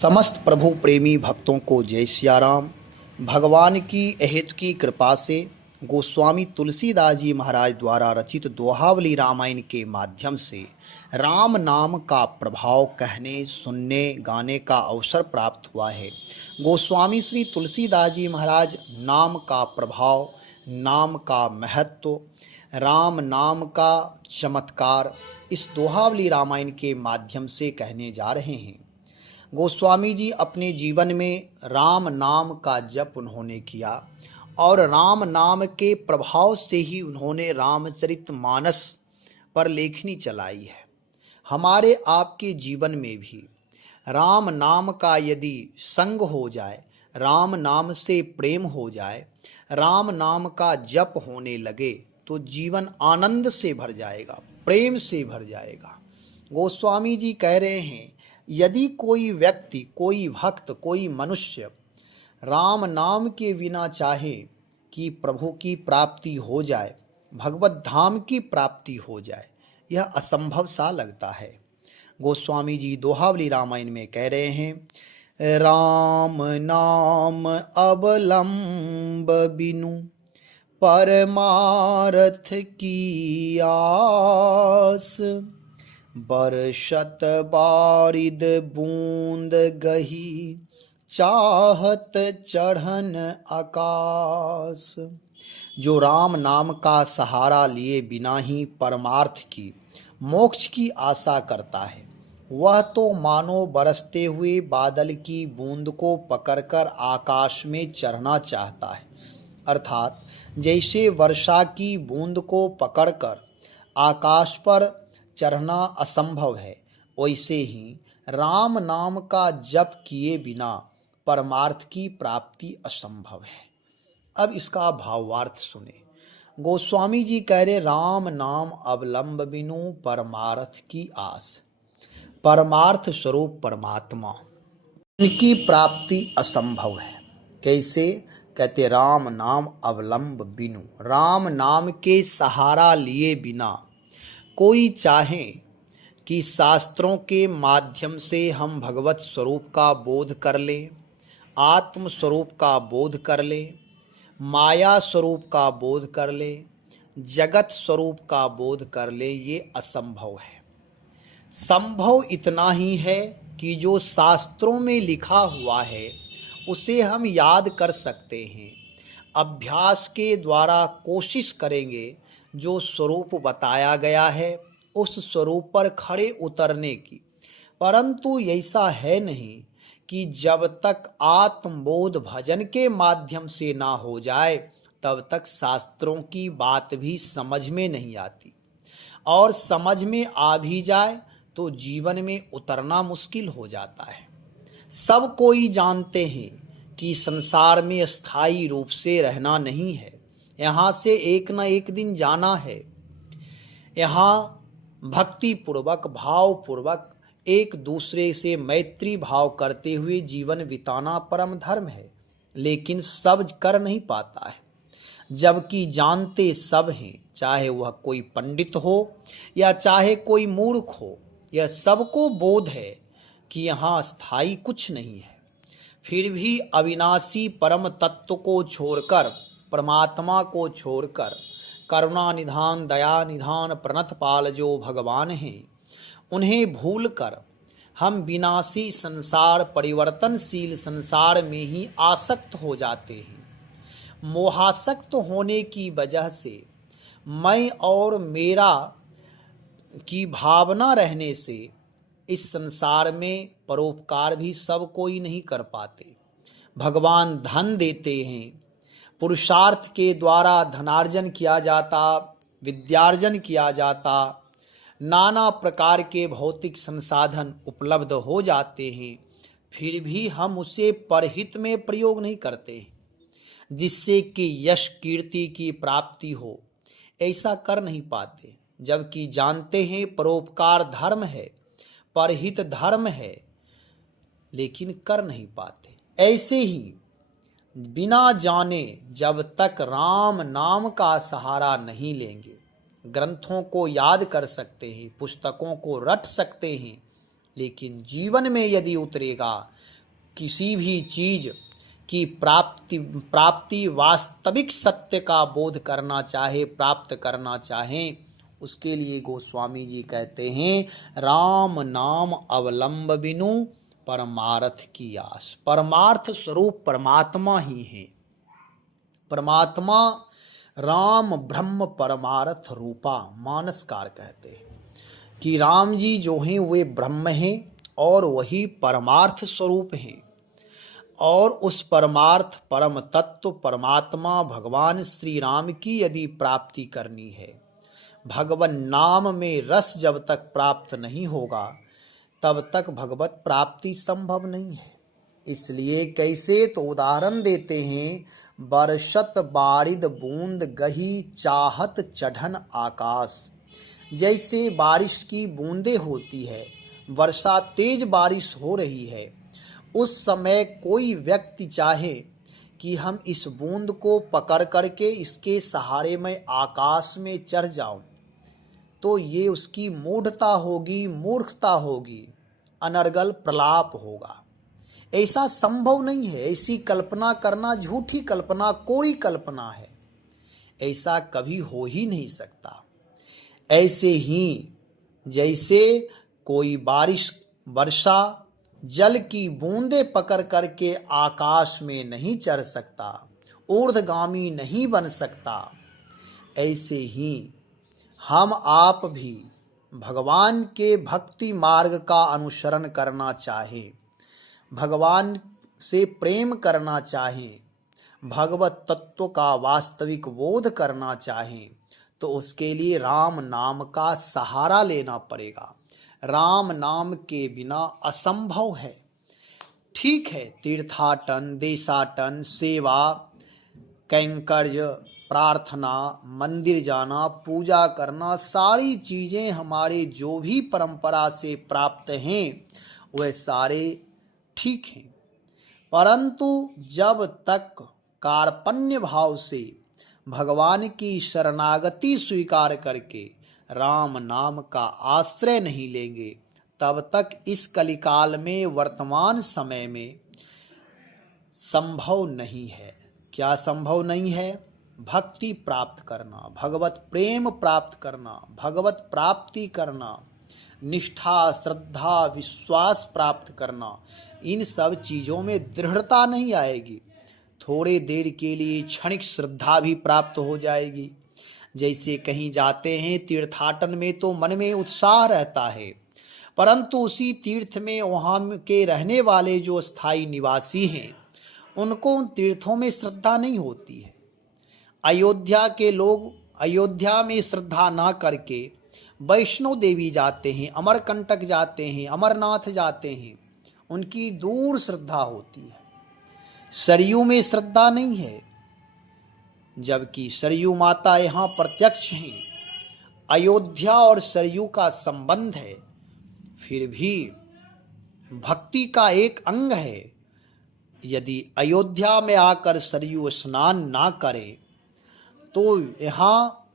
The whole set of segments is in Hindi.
समस्त प्रभु प्रेमी भक्तों को जय सिया राम। भगवान की अहेतु की कृपा से गोस्वामी तुलसीदास जी महाराज द्वारा रचित दोहावली रामायण के माध्यम से राम नाम का प्रभाव कहने सुनने गाने का अवसर प्राप्त हुआ है। गोस्वामी श्री तुलसीदास जी महाराज नाम का प्रभाव, नाम का महत्व, राम नाम का चमत्कार इस दोहावली रामायण के माध्यम से कहने जा रहे हैं। गोस्वामी जी अपने जीवन में राम नाम का जप उन्होंने किया और राम नाम के प्रभाव से ही उन्होंने रामचरितमानस पर लेखनी चलाई है। हमारे आपके जीवन में भी राम नाम का यदि संग हो जाए, राम नाम से प्रेम हो जाए, राम नाम का जप होने लगे तो जीवन आनंद से भर जाएगा, प्रेम से भर जाएगा। गोस्वामी जी कह रहे हैं, यदि कोई व्यक्ति, कोई भक्त, कोई मनुष्य राम नाम के बिना चाहे कि प्रभु की प्राप्ति हो जाए, भगवत धाम की प्राप्ति हो जाए, यह असंभव सा लगता है। गोस्वामी जी दोहावली रामायण में कह रहे हैं, राम नाम अवलंब बिनु परमारथ की आस, बरसत बारिद बूंद गही चाहत चढ़न आकाश। जो राम नाम का सहारा लिए बिना ही परमार्थ की, मोक्ष की आशा करता है, वह तो मानो बरसते हुए बादल की बूंद को पकड़कर आकाश में चढ़ना चाहता है। अर्थात जैसे वर्षा की बूंद को पकड़कर आकाश पर चढ़ना असंभव है, वैसे ही राम नाम का जप किए बिना परमार्थ की प्राप्ति असंभव है। अब इसका भावार्थ सुने। गोस्वामी जी कह रहे, राम नाम अवलंब बिनु परमार्थ की आस। परमार्थ स्वरूप परमात्मा, इनकी प्राप्ति असंभव है। कैसे? कहते राम नाम अवलंब बिनु, राम नाम के सहारा लिए बिना कोई चाहे कि शास्त्रों के माध्यम से हम भगवत स्वरूप का बोध कर लें, आत्म स्वरूप का बोध कर लें, माया स्वरूप का बोध कर लें, जगत स्वरूप का बोध कर लें, ये असंभव है। संभव इतना ही है कि जो शास्त्रों में लिखा हुआ है उसे हम याद कर सकते हैं, अभ्यास के द्वारा कोशिश करेंगे जो स्वरूप बताया गया है उस स्वरूप पर खड़े उतरने की। परंतु ऐसा है नहीं कि जब तक आत्मबोध भजन के माध्यम से ना हो जाए तब तक शास्त्रों की बात भी समझ में नहीं आती, और समझ में आ भी जाए तो जीवन में उतरना मुश्किल हो जाता है। सब कोई जानते हैं कि संसार में स्थायी रूप से रहना नहीं है, यहाँ से एक न एक दिन जाना है। यहाँ भक्ति पूर्वक, भाव पूर्वक एक दूसरे से मैत्री भाव करते हुए जीवन बिताना परम धर्म है, लेकिन सब कर नहीं पाता है। जबकि जानते सब हैं, चाहे वह कोई पंडित हो या चाहे कोई मूर्ख हो, यह सबको बोध है कि यहाँ स्थायी कुछ नहीं है। फिर भी अविनाशी परम तत्व को छोड़कर, परमात्मा को छोड़कर, करुणा निधान दया निधान प्रणत पाल जो भगवान हैं, उन्हें भूलकर हम विनाशी संसार, परिवर्तनशील संसार में ही आसक्त हो जाते हैं। मोहासक्त होने की वजह से मैं और मेरा की भावना रहने से इस संसार में परोपकार भी सब कोई नहीं कर पाते। भगवान धन देते हैं, पुरुषार्थ के द्वारा धनार्जन किया जाता, विद्यार्जन किया जाता, नाना प्रकार के भौतिक संसाधन उपलब्ध हो जाते हैं, फिर भी हम उसे परहित में प्रयोग नहीं करते जिससे कि यश कीर्ति की प्राप्ति हो। ऐसा कर नहीं पाते, जबकि जानते हैं परोपकार धर्म है, परहित धर्म है, लेकिन कर नहीं पाते। ऐसे ही बिना जाने जब तक राम नाम का सहारा नहीं लेंगे, ग्रंथों को याद कर सकते हैं, पुस्तकों को रट सकते हैं, लेकिन जीवन में यदि उतरेगा, किसी भी चीज की प्राप्ति वास्तविक सत्य का बोध करना चाहे, प्राप्त करना चाहे, उसके लिए गोस्वामी जी कहते हैं राम नाम अवलंब बिनु परमार्थ की आस। परमार्थ स्वरूप परमात्मा ही है। परमात्मा राम ब्रह्म परमार्थ रूपा मानसकार कहते हैं कि राम जी जो हैं वे ब्रह्म हैं और वही परमार्थ स्वरूप हैं। और उस परमार्थ परम तत्व परमात्मा भगवान श्री राम की यदि प्राप्ति करनी है, भगवान नाम में रस जब तक प्राप्त नहीं होगा तब तक भगवत प्राप्ति संभव नहीं है। इसलिए कैसे, तो उदाहरण देते हैं, बरसत बारिद बूंद गही चाहत चढ़न आकाश। जैसे बारिश की बूंदें होती है, वर्षा तेज बारिश हो रही है, उस समय कोई व्यक्ति चाहे कि हम इस बूंद को पकड़ करके इसके सहारे में आकाश में चढ़ जाऊं, तो ये उसकी मूढ़ता होगी, मूर्खता होगी, अनर्गल प्रलाप होगा। ऐसा संभव नहीं है। ऐसी कल्पना करना झूठी कल्पना, कोई कल्पना है, ऐसा कभी हो ही नहीं सकता। ऐसे ही जैसे कोई बारिश वर्षा जल की बूंदें पकड़ करके आकाश में नहीं चढ़ सकता, ऊर्ध्वगामी नहीं बन सकता, ऐसे ही हम आप भी भगवान के भक्ति मार्ग का अनुसरण करना चाहे, भगवान से प्रेम करना चाहें, भगवत तत्व का वास्तविक बोध करना चाहें, तो उसके लिए राम नाम का सहारा लेना पड़ेगा। राम नाम के बिना असंभव है। ठीक है, तीर्थाटन, देशाटन, सेवा, कैंकर्य, प्रार्थना, मंदिर जाना, पूजा करना, सारी चीज़ें हमारे जो भी परंपरा से प्राप्त हैं वह सारे ठीक हैं, परंतु जब तक कार्पण्य भाव से भगवान की शरणागति स्वीकार करके राम नाम का आश्रय नहीं लेंगे, तब तक इस कलिकाल में, वर्तमान समय में संभव नहीं है। क्या संभव नहीं है? भक्ति प्राप्त करना, भगवत प्रेम प्राप्त करना, भगवत प्राप्ति करना, निष्ठा, श्रद्धा, विश्वास प्राप्त करना, इन सब चीज़ों में दृढ़ता नहीं आएगी। थोड़े देर के लिए क्षणिक श्रद्धा भी प्राप्त हो जाएगी। जैसे कहीं जाते हैं तीर्थाटन में तो मन में उत्साह रहता है, परंतु उसी तीर्थ में वहाँ के रहने वाले जो स्थायी निवासी हैं उनको उन तीर्थों में श्रद्धा नहीं होती है। अयोध्या के लोग अयोध्या में श्रद्धा ना करके वैष्णो देवी जाते हैं, अमरकंटक जाते हैं, अमरनाथ जाते हैं, उनकी दूर श्रद्धा होती है। सरयू में श्रद्धा नहीं है, जबकि सरयू माता यहाँ प्रत्यक्ष हैं। अयोध्या और सरयू का संबंध है, फिर भी भक्ति का एक अंग है। यदि अयोध्या में आकर सरयू स्नान ना करें तो यहाँ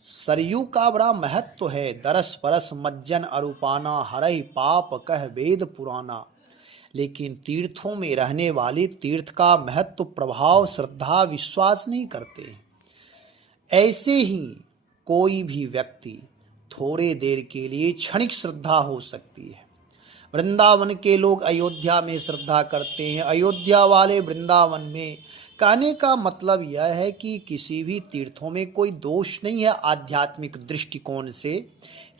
सरयू का बड़ा महत्व है। दरस परस मज्जन अरूपाना, हरहि पाप कह वेद पुराना। लेकिन तीर्थों में रहने वाले तीर्थ का महत्व, प्रभाव, श्रद्धा, विश्वास नहीं करते। ऐसे ही कोई भी व्यक्ति थोड़े देर के लिए क्षणिक श्रद्धा हो सकती है। वृंदावन के लोग अयोध्या में श्रद्धा करते हैं, अयोध्या वाले वृंदावन में। कहने का मतलब यह है कि किसी भी तीर्थों में कोई दोष नहीं है आध्यात्मिक दृष्टिकोण से।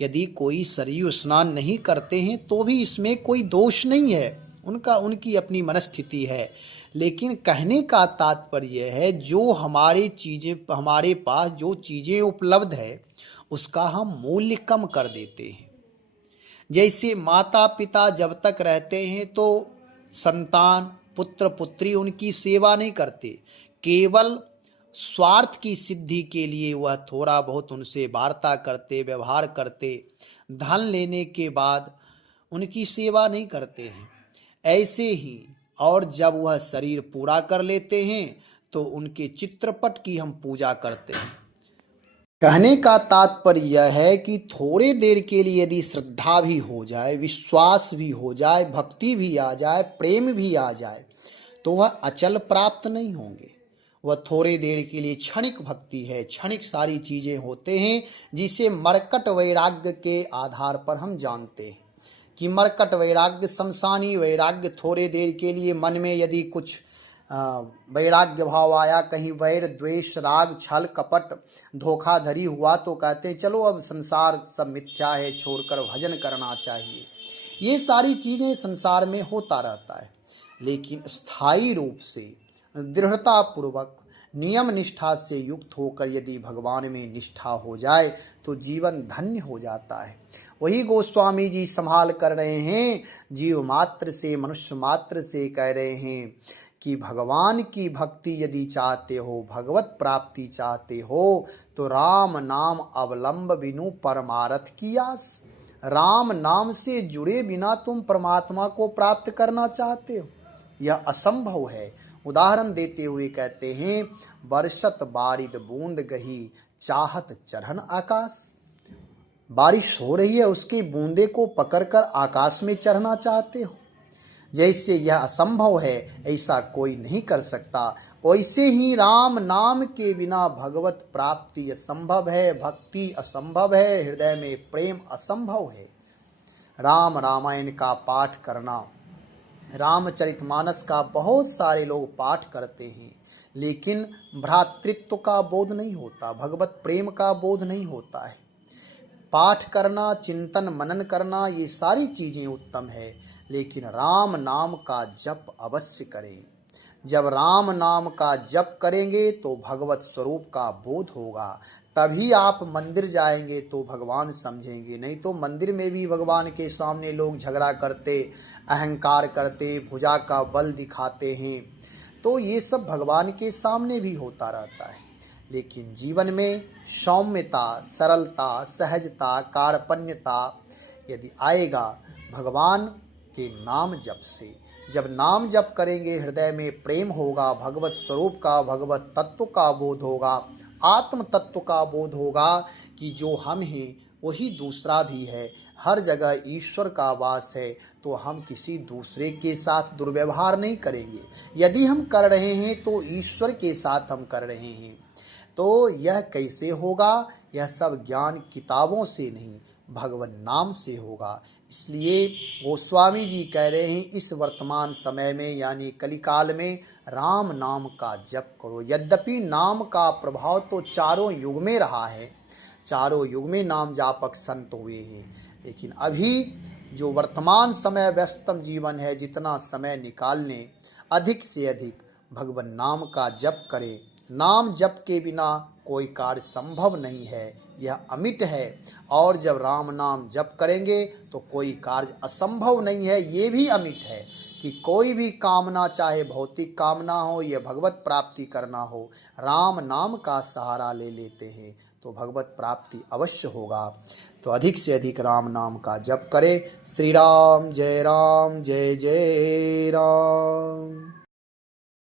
यदि कोई सरयू स्नान नहीं करते हैं तो भी इसमें कोई दोष नहीं है, उनकी अपनी मनस्थिति है। लेकिन कहने का तात्पर्य है जो हमारे पास जो चीज़ें उपलब्ध है उसका हम मूल्य कम कर देते हैं। जैसे माता पिता जब तक रहते हैं तो संतान, पुत्र पुत्री उनकी सेवा नहीं करते, केवल स्वार्थ की सिद्धि के लिए वह थोड़ा बहुत उनसे वार्ता करते, व्यवहार करते, धन लेने के बाद उनकी सेवा नहीं करते हैं। ऐसे ही और जब वह शरीर पूरा कर लेते हैं तो उनके चित्रपट की हम पूजा करते हैं। कहने का तात्पर्य यह है कि थोड़े देर के लिए यदि श्रद्धा भी हो जाए, विश्वास भी हो जाए, भक्ति भी आ जाए, प्रेम भी आ जाए, तो वह अचल प्राप्त नहीं होंगे। वह थोड़े देर के लिए क्षणिक भक्ति है, क्षणिक सारी चीजें होते हैं, जिसे मरकट वैराग्य के आधार पर हम जानते हैं कि मरकट वैराग्य, शमशानी वैराग्य। थोड़े देर के लिए मन में यदि कुछ वैराग्य भाव आया, कहीं वैर द्वेष राग छल कपट धोखाधड़ी हुआ, तो कहते हैं चलो अब संसार सब मिथ्या है, छोड़कर भजन करना चाहिए। ये सारी चीजें संसार में होता रहता है, लेकिन स्थायी रूप से दृढ़ता पूर्वक नियम निष्ठा से युक्त होकर यदि भगवान में निष्ठा हो जाए तो जीवन धन्य हो जाता है। वही गोस्वामी जी संभाल कर रहे हैं, जीव मात्र से, मनुष्य मात्र से कह रहे हैं कि भगवान की भक्ति यदि चाहते हो, भगवत प्राप्ति चाहते हो, तो राम नाम अवलंब बिनु परमारथ की आस। राम नाम से जुड़े बिना तुम परमात्मा को प्राप्त करना चाहते हो, यह असंभव है। उदाहरण देते हुए कहते हैं, बरसत बारिद बूंद गही चाहत चढ़न आकाश। बारिश हो रही है, उसकी बूंदे को पकड़कर आकाश में चढ़ना चाहते हो। जैसे यह असंभव है, ऐसा कोई नहीं कर सकता, वैसे ही राम नाम के बिना भगवत प्राप्ति असंभव है, भक्ति असंभव है, हृदय में प्रेम असंभव है। राम रामायण का पाठ करना, रामचरितमानस का बहुत सारे लोग पाठ करते हैं, लेकिन भ्रातृत्व का बोध नहीं होता, भगवत प्रेम का बोध नहीं होता है। पाठ करना, चिंतन मनन करना, ये सारी चीज़ें उत्तम है, लेकिन राम नाम का जप अवश्य करें। जब राम नाम का जप करेंगे तो भगवत स्वरूप का बोध होगा, तभी आप मंदिर जाएंगे तो भगवान समझेंगे। नहीं तो मंदिर में भी भगवान के सामने लोग झगड़ा करते, अहंकार करते, भुजा का बल दिखाते हैं, तो ये सब भगवान के सामने भी होता रहता है। लेकिन जीवन में सौम्यता, सरलता, सहजता, कार्पण्यता यदि आएगा भगवान के नाम जप से, जब नाम जप करेंगे हृदय में प्रेम होगा, भगवत स्वरूप का, भगवत तत्व का बोध होगा, आत्म तत्व का बोध होगा कि जो हम हैं वही दूसरा भी है, हर जगह ईश्वर का वास है, तो हम किसी दूसरे के साथ दुर्व्यवहार नहीं करेंगे। यदि हम कर रहे हैं तो ईश्वर के साथ हम कर रहे हैं। तो यह कैसे होगा? यह सब ज्ञान किताबों से नहीं, भगवान नाम से होगा। इसलिए गोस्वामी जी कह रहे हैं, इस वर्तमान समय में यानी कलिकाल में राम नाम का जप करो। यद्यपि नाम का प्रभाव तो चारों युग में रहा है, चारों युग में नाम जापक संत हुए हैं, लेकिन अभी जो वर्तमान समय व्यस्तम जीवन है, जितना समय निकाल लें अधिक से अधिक भगवान नाम का जप करें। नाम जप के बिना कोई कार्य संभव नहीं है, यह अमिट है। और जब राम नाम जप करेंगे तो कोई कार्य असंभव नहीं है, ये भी अमिट है कि कोई भी कामना, चाहे भौतिक कामना हो या भगवत प्राप्ति करना हो, राम नाम का सहारा ले लेते हैं तो भगवत प्राप्ति अवश्य होगा। तो अधिक से अधिक राम नाम का जप करें। श्री राम जय जय राम।